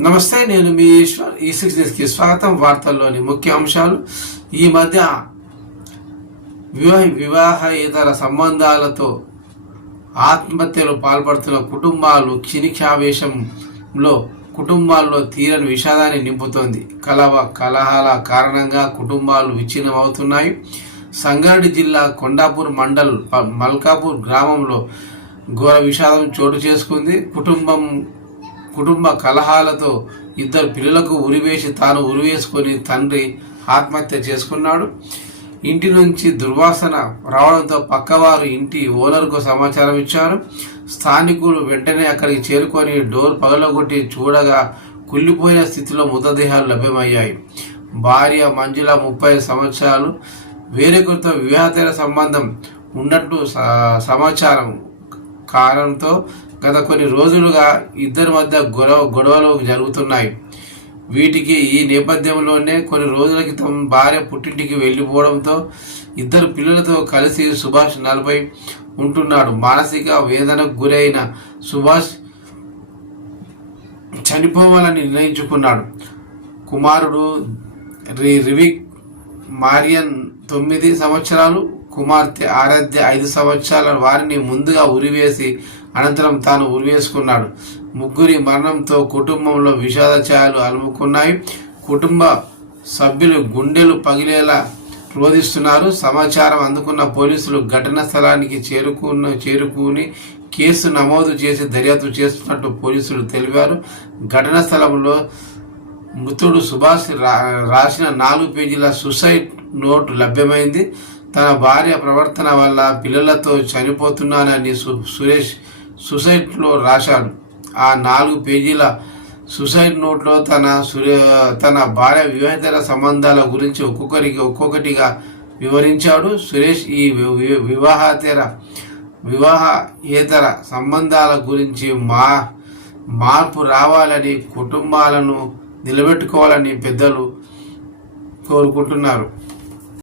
నమస్తే నేను మీ ఈశ్వర్. ఈ సిక్స్ న్యూస్కి స్వాగతం వార్తల్లోని ముఖ్య అంశాలు. ఈ మధ్య వివాహ వివాహేతర సంబంధాలతో ఆత్మహత్యలు పాల్పడుతున్న కుటుంబాలు క్షినిక్షావేశంలో కుటుంబాల్లో తీరని విషాదాన్ని నింపుతోంది. కలవ కలహాల కారణంగా కుటుంబాలు విచ్ఛిన్నమవుతున్నాయి. సంగారెడ్డి జిల్లా కొండాపూర్ మండల్ మల్కాపూర్ గ్రామంలో ఘోర విషాదం చోటు చేసుకుంది. కుటుంబం కుటుంబ కలహాలతో ఇద్దరు పిల్లలకు ఉరివేసి తాను ఉరివేసుకొని తండ్రి ఆత్మహత్య చేసుకున్నాడు. ఇంటి నుంచి దుర్వాసన రావడంతో పక్కవారు ఇంటి ఓనర్కు సమాచారం ఇచ్చారు. స్థానికులు వెంటనే అక్కడికి చేరుకొని డోర్ పగలగొట్టి చూడగా కుళ్ళిపోయిన స్థితిలో మృతదేహాలు లభ్యమయ్యాయి. భార్య మంజుల ముప్పై సంవత్సరాలు. వేరొకరితో వివాహేతర సంబంధం ఉన్నట్టు స- సమాచారం కారణంతో గత కొన్ని రోజులుగా ఇద్దరి మధ్య గొడవ గొడవలు జరుగుతున్నాయి. వీటికి ఈ నేపథ్యంలోనే కొన్ని రోజుల క్రితం భార్య పుట్టింటికి వెళ్ళిపోవడంతో ఇద్దరు పిల్లలతో కలిసి సుభాష్ నలభై ఉంటున్నాడు. మానసిక వేదనకు గురైన సుభాష్ చనిపోవాలని నిర్ణయించుకున్నాడు. కుమారుడు రి రివిక్ మారియన్ తొమ్మిది సంవత్సరాలు కుమార్తె ఆరాధ్య ఐదు సంవత్సరాల వారిని ముందుగా ఉరివేసి అనంతరం తాను ఉరివేసుకున్నాడు. ముగ్గురి మరణంతో కుటుంబంలో విషాద ఛాయలు అలుముకున్నాయి. కుటుంబ సభ్యులు గుండెలు పగిలేలా రోధిస్తున్నారు. సమాచారం అందుకున్న పోలీసులు ఘటనా స్థలానికి చేరుకున్న చేరుకుని కేసు నమోదు చేసి దర్యాప్తు చేస్తున్నట్టు పోలీసులు తెలిపారు. ఘటనా స్థలంలో మృతుడు సుభాష్ రా- రాసిన నాలుగు పేజీల సుసైడ్ నోటు లభ్యమైంది. తన భార్య ప్రవర్తన వల్ల పిల్లలతో చనిపోతున్నానని సు- సురేష్ సుసైడ్లో రాశాడు. ఆ నాలుగు పేజీల సుసైడ్ నోట్లో తన సురే తన భార్య వివాహేతర సంబంధాల గురించి ఒక్కొక్కరికి ఒక్కొక్కటిగా వివరించాడు. సురేష్ ఈ వివాహేతర వివాహేతర సంబంధాల గురించి మా మార్పు రావాలని కుటుంబాలను నిలబెట్టుకోవాలని పెద్దలు కోరుకుంటున్నారు.